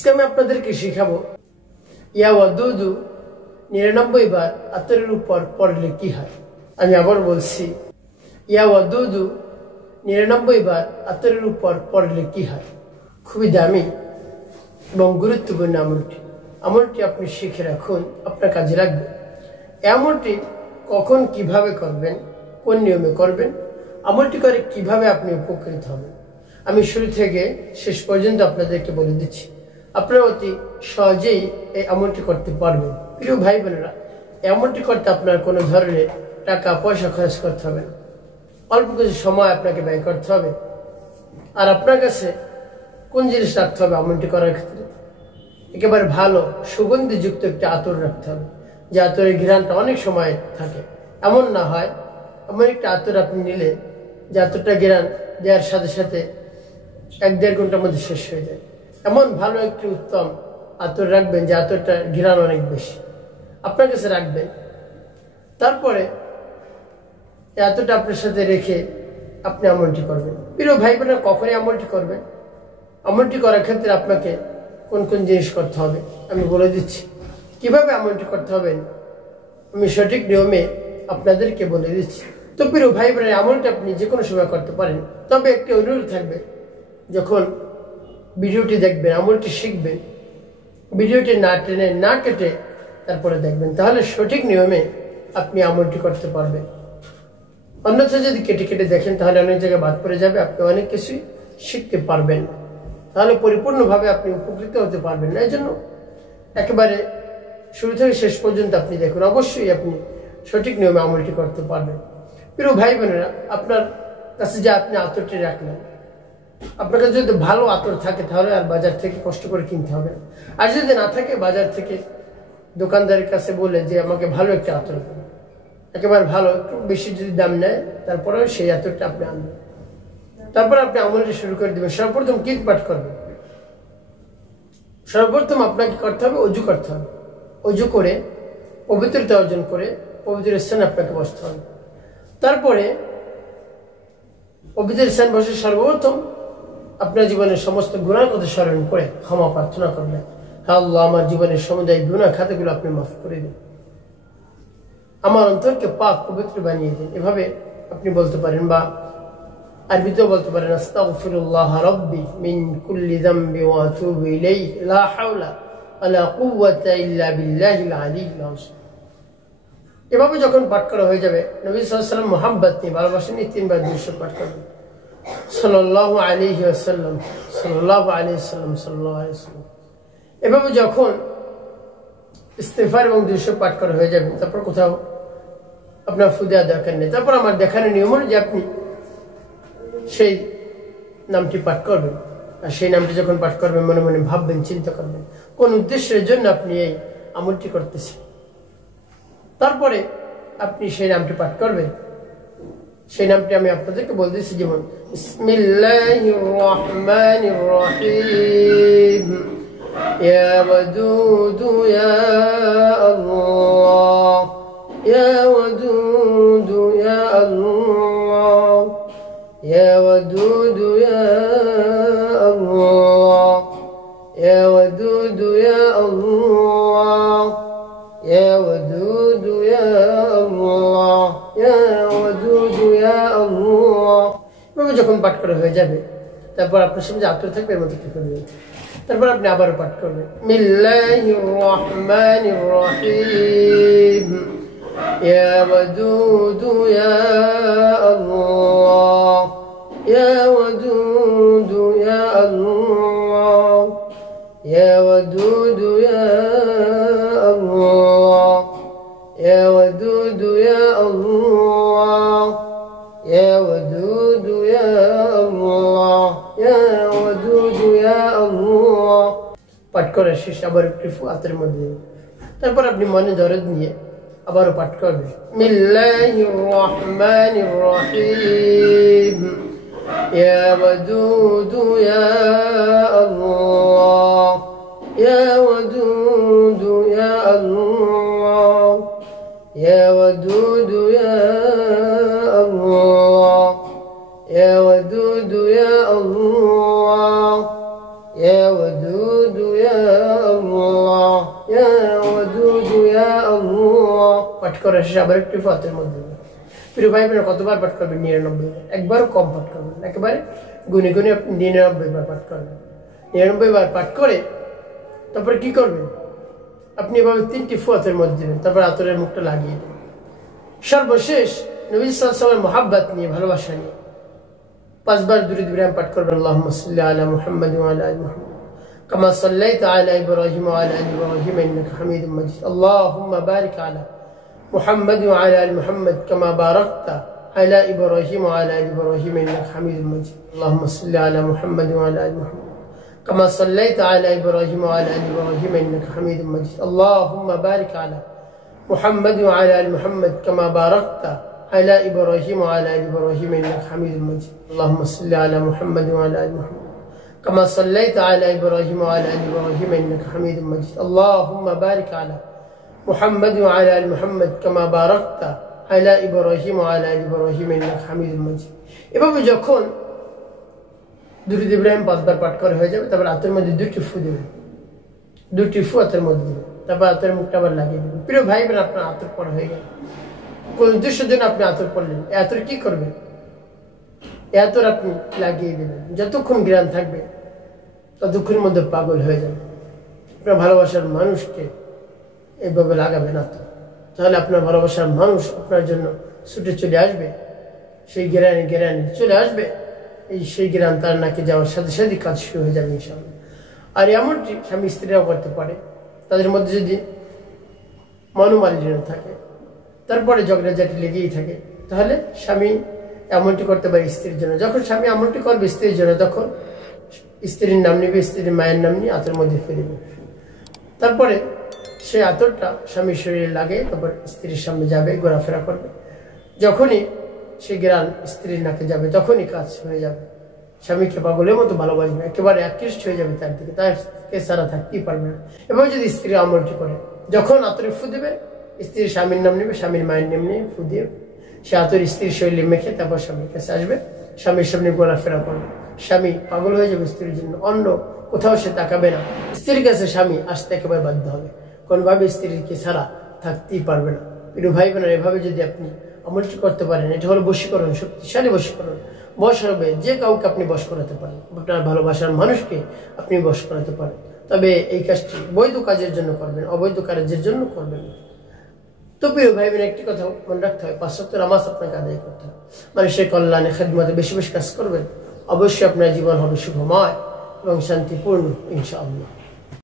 আজকে আমি আপনাদেরকে শিখাবো ইয়া ওয়াদুদু 99 বার আতরের উপর পড়লে কি হয়। আমি আবার বলছি, ইয়া ওয়াদুদু 99 বার আতরের উপর পড়লে কি হয়। খুবই দামি এবং গুরুত্বপূর্ণ আমলটি আপনি শিখে রাখুন, আপনার কাজে লাগবে। আমলটি কখন কিভাবে করবেন, কোন নিয়মে করবেন, আমলটি করে কিভাবে আপনি উপকৃত হবেন, আমি শুরু থেকে শেষ পর্যন্ত আপনাদেরকে বলে দিচ্ছি। আপনারা অতি সহজেই এই আমলটি করতে পারবেন। প্রিয় ভাই বোনেরা, এই আমলটি করতে আপনার কোনো ধরনের টাকা পয়সা খরচ করতে হবে না, অল্প কিছু সময় আপনাকে ব্যয় করতে হবে। আর আপনার কাছে কোন জিনিস রাখতে হবে আমলটি করার ক্ষেত্রে? একেবারে ভালো সুগন্ধিযুক্ত একটা আতর রাখতে হবে, যে আতরের ঘ্রাণটা অনেক সময় থাকে। এমন না হয় এমন একটা আতর আপনি নিলে যে আতরটা ঘ্রাণ দেওয়ার সাথে সাথে 1-1.5 ঘন্টার মধ্যে শেষ হয়ে যায়। এমন ভালো একটি উত্তম আতর রাখবেন যে আতরটা ঘ্রাণ অনেক বেশি আপনার কাছে রাখবেন। তারপরে এই আতরটা আপনার সাথে রেখে আপনি আমলটি করবেন। প্রিয় ভাই বোনেরা, কখনই আমলটি করবেন, আমলটি করার ক্ষেত্রে আপনাকে কোন কোন জিনিস করতে হবে আমি বলে দিচ্ছি। কিভাবে আমলটি করতে হবে আমি সঠিক নিয়মে আপনাদেরকে বলে দিচ্ছি। তো প্রিয় ভাই বোনেরা, আমলটি আপনি যে কোনো সময় করতে পারেন, তবে একটি অনুরোধ থাকবে, যখন ভিডিওটি দেখবেন, আমলটি শিখবেন, ভিডিওটি না টেনে না কেটে তারপরে দেখবেন, তাহলে সঠিক নিয়মে আপনি আমলটি করতে পারবেন। অন্যথা যদি কেটে কেটে দেখেন তাহলে অনেক জায়গায় বাদ পড়ে যাবে, আপনি অনেক কিছুই শিখতে পারবেন না, তাহলে পরিপূর্ণভাবে আপনি উপকৃত হতে পারবেন না। এই জন্য একেবারে শুরু থেকে শেষ পর্যন্ত আপনি দেখুন, অবশ্যই আপনি সঠিক নিয়মে আমলটি করতে পারবেন। প্রিয় ভাই বোনেরা, আপনার কাছে যে আপনি আতরটি রাখলেন, আপনার কাছে যদি ভালো আতর থাকে তাহলে আর বাজার থেকে কষ্ট করে কিনতে হবে না। আর যদি না থাকে, বাজার থেকে দোকানদারের কাছে বলে যে আমাকে ভালো একটা আতর দেন, একেবারে ভালো, একটু বেশি যদি দাম নেয় তারপরেও সেই আতরটা আপনি আনবেন। তারপর আপনি আমলটি শুরু করে দেবেন। সর্বপ্রথম কি পাঠ করবেন? সর্বপ্রথম আপনাকে করতে হবে অজু করতে হবে। অজু করে পবিত্রতা অর্জন করে পবিত্র স্থানে আপনাকে বসতে হবে। তারপরে পবিত্র স্থান বসে সর্বপ্রথম আপনার জীবনের সমস্ত গুনার কথা স্মরণ করে ক্ষমা প্রার্থনা করবেন। আল্লাহ, আমার জীবনের সমুদায় গুনাহ খাতাগুলো আপনি মাফ করে দিন, আমার অন্তরকে পাক পবিত্র বানিয়ে দিন। এভাবে আপনি বলতে পারেন, বা আরবিতেও বলতে পারেন, আস্তাগফিরুল্লাহ রাব্বি মিন কুল্লি যামবি ওয়া আতুবু ইলাইহি লা হাওলা ওয়ালা কুওয়াতা ইল্লা বিল্লাহিল আলিয়্যিল আযীম। এভাবে যখন পাঠ করা হয়ে যাবে, নবী সাল্লাল্লাহু আলাইহি ওয়াসাল্লাম মহব্বত নিয়ে, ভালোবাসা নিয়ে 3 বার দুরূদ পাঠ করবেন। সাল্লাল্লাহু আলাইহি ওয়াসাল্লাম, সাল্লাল্লাহু আলাইহি ওয়াসাল্লাম, সাল্লাল্লাহু আলাইহি ওয়াসাল্লাম। এভাবে যখন ইস্তিগফার এবং দুরূদ পাঠ করা হয়ে যাবে, তারপর কোথাও আপনার ফু দেওয়ার দরকার নেই। তারপর আমার দেখানোর নিয়ম যে আপনি সেই নামটি পাঠ করবেন। আর সেই নামটি যখন পাঠ করবেন, মনে মনে ভাববেন, চিন্তা করবেন কোন উদ্দেশ্যের জন্য আপনি এই আমলটি করতেছেন। তারপরে আপনি সেই নামটি পাঠ করবেন। সেই নামটি আমি আপনাদেরকে বলতেছি, যেমন বিসমিল্লাহির রহমানির রহিম, ইয়া ওয়াদুদু ইয়া আল্লাহ, ইয়া ওয়াদুদু ইয়া আল্লাহ, ইয়া ওয়াদুদু ইয়া আল্লাহ, ইয়া ওয়াদুদু ইয়া আল্লাহ, ইয়া ওয়াদুদু ইয়া আল্লাহ, ইয়া ওয়াদুদু ইয়া আল্লাহ। এভাবে যখন পাঠ করা হয়ে যাবে, তারপর আপনার সামনে আতর থাকবে, এর মধ্যে কি করবেন, তারপর আপনি আবারও পাঠ করবেন, বিসমিল্লাহির রহমানির রহিম, ইয়া ওয়াদুদু ইয়া আল্লাহ, ইয়া ওয়াদুদু ইয়া আল্লাহ, ইয়া ওয়াদুদু ইয়া আল্লাহ, ইয়া ওয়াদুদু ইয়া আল্লাহ, ইয়া ওয়াদুদু ইয়া আল্লাহ, ইয়া ওয়াদুদু ইয়া আল্লাহ। পাঠ করার শেষ আবার একটু আতরের মধ্যে, তারপর আপনি মনে দরদ নিয়ে আবারও পাঠ করবেন, বিসমিল্লাহির রহমানির রহিম, ইয়া ওয়াদুদু ইয়া আল্লাহ, ইয়া ওয়াদুদু ইয়া আল্লাহ, ইয়া ওয়াদুদু ইয়া আল্লাহ, ইয়া ওয়াদুদু ইয়া আল্লাহ, ইয়া ওয়াদুদু ইয়া পাঠ করে শেষে আবার একটু হাতের মধ্যে দিবেন। প্রিয় ভাই বোনেরা, কতবার পাঠ করবেন? 99 বার। একবারও কম পাঠ করবেন, একেবারে গুনে গুনে আপনি 99 বার পাঠ করবেন। 99 বার পাঠ করে তারপরে কি করবেন? আপনি এভাবে 3টি ফুয়াতের মধ্যে দিবেন, তারপর আতরের মুখটা লাগিয়ে দেবেন। সর্বশেষ নবী সাল্লাল্লাহু আলাইহি ওয়াসাল্লামের মহব্বত নিয়ে, ভালোবাসা নিয়ে 5 বার দুরূদ ইব্রাহিম পাঠ করবেন। আল্লাহুম্মা সাল্লি আলা মুহাম্মাদ ওয়া আলা আলি মুহাম্মাদ কামা সাল্লাইতা আলা ইব্রাহিম ওয়া আলা আলি ইব্রাহিম ইন্নাকা হামিদুম মাজিদ। আল্লাহুম্মা বারিক আলা মুহাম্মাদ ওয়া আলা আলি মুহাম্মাদ কামা বারাকতা আলা ইব্রাহিম ওয়া আলা আলি ইব্রাহিম ইন্নাকা হামিদুম মাজিদ। আল্লাহুম্মা সাল্লি আলা মুহাম্মাদ ওয়া আলা আলি মুহাম্মাদ كما صليت على إبراهيم وعلى آل إبراهيم إنك حميد مجيد. اللهم بارك على محمد وعلى آل محمد كما باركت على إبراهيم وعلى آل إبراهيم إنك حميد مجيد. اللهم صل على محمد وعلى آل محمد كما صليت على إبراهيم وعلى آل إبراهيم إنك حميد مجيد. اللهم بارك على محمد وعلى آل محمد كما باركت على إبراهيم وعلى آل إبراهيم إنك حميد مجيد. এভাবে যখন দুরূদ ইব্রাহিম 5 বার পাঠ করা হয়ে যাবে, তারপর আতরের মধ্যে 2টি ফু দেবেন, 2টি ফু আতরের মধ্যে দেবেন, তারপর আতরের মুখটা আবার লাগিয়ে দেবেন। প্রিয় ভাই বোন, আপনার আতর পড়া হয়ে গেল। কোন উদ্দেশ্যের জন্য আপনি আতর পড়লেন? এই আতর কি করবেন? এই আতর আপনি লাগিয়ে দেবেন, যতক্ষণ জ্ঞান থাকবে ততক্ষণের মধ্যে পাগল হয়ে যাবে। আপনার ভালোবাসার মানুষকে এইভাবে লাগাবেন আতর, তাহলে আপনার ভালোবাসার মানুষ আপনার জন্য ছুটে চলে আসবে, সেই জ্ঞানে চলে আসবে। সেই জ্ঞান তার নাকি যাওয়ার সাথে সাথে কাজ শুরু হয়ে যাবে ইনশাআল্লাহ। আর এমনটি স্বামী স্ত্রীরাও করতে পারে। তাদের মধ্যে যদি মনোমালিন্য থাকে, তারপরে ঝগড়াঝাটি লেগেই থাকে, তাহলে স্বামী এমনটি করতে পারে স্ত্রীর জন্য। যখন স্বামী এমনটি করবে স্ত্রীর জন্য, তখন স্ত্রীর নাম নিবে, স্ত্রীর মায়ের নাম নিয়ে আতরের মধ্যে ফেলবে। তারপরে সেই আতরটা স্বামীর শরীরে লাগে, তারপর স্ত্রীর সামনে যাবে, ঘোরাফেরা করবে। যখনই সে জ্ঞান স্ত্রীর নাকে যাবে, তখনই কাজ হয়ে যাবে। স্বামীকে পাগলের মতো ভালোবাসবে, একেবারে আকৃষ্ট হয়ে যাবে তার দিকে, তাকে ছাড়া থাকতেই পারবে না। এবার যদি স্ত্রী আমলটি করে, যখন আতরে ফু দেবে, স্ত্রীর স্বামীর নাম নেবে, স্বামীর মায়ের নাম নিয়ে ফু দিয়ে সে আতর স্ত্রীর শরীরে মেখে তারপর স্বামীর কাছে আসবে, স্বামীর সামনে ঘোরাফেরা করবে। স্বামী পাগল হয়ে যাবে স্ত্রীর জন্য, অন্য কোথাও সে তাকাবে না। স্ত্রীর কাছে স্বামী আসতে একেবারে বাধ্য হবে, কোনোভাবে স্ত্রীকে ছাড়া থাকতেই পারবে না। প্রিয় ভাই বোনেরা, এভাবে যদি আপনি আমলটি করতে পারেন, এটা হলো বশীকরণ, শক্তিশালী বশীকরণ। বশ হবে, যে কাউকে আপনি বশ করাতে পারেন, আপনার ভালোবাসার মানুষকে আপনি বশ করাতে পারেন। তবে এই কাজটি বৈধ কাজের জন্য করবেন, অবৈধ কাজের জন্য করবেন না। তো প্রিয় ভাই বোন, একটি কথা মনে রাখতে হয়, 5 ওয়াক্ত নামাজ আপনাকে আদায় করতে হবে, মানুষের কল্যাণে খেদমতে বেশি বেশি কাজ করবেন, অবশ্যই আপনার জীবন হবে সুখময় এবং শান্তিপূর্ণ ইনশাআল্লাহ।